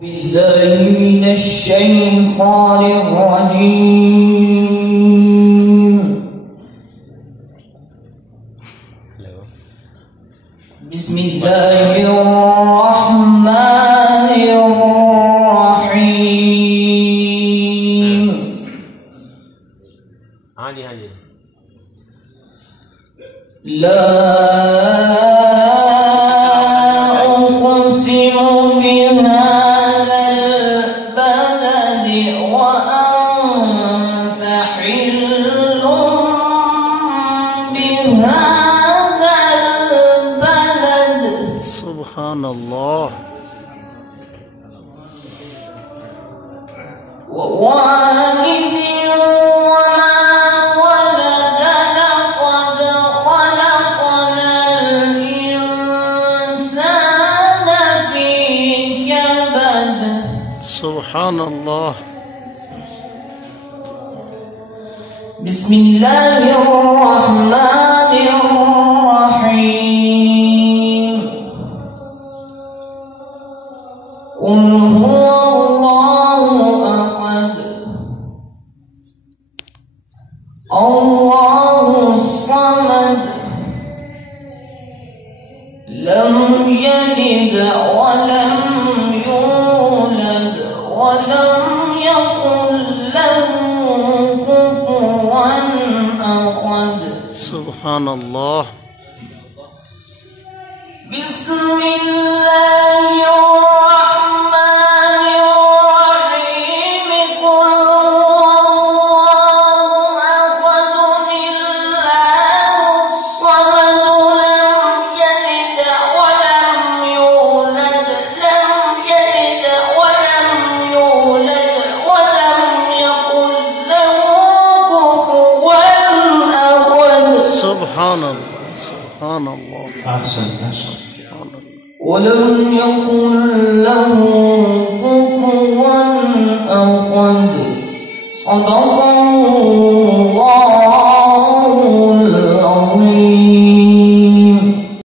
بالله من الشيطان الرجيم. بسم الله الرحمن الرحيم. لا أقسم بهذا البلد وأنت حل بهذا البلد. سبحان الله. ووالد وما ولد لقد خلقنا الإنسان في كبد. سبحان الله. بسم الله الرحمن الرحيم. قل هو الله أحد الله الصمد لم يلد ولم يولد ولم يكن له كفوا أحد. سبحان الله. بسم الله الرحمن الرحيم. قل هو الله أحد الله الصمد لم يلد ولم يولد ولم يكن له كفوا أحد. سبحان الله. ولم يكن له كفوا أحد. صدق الله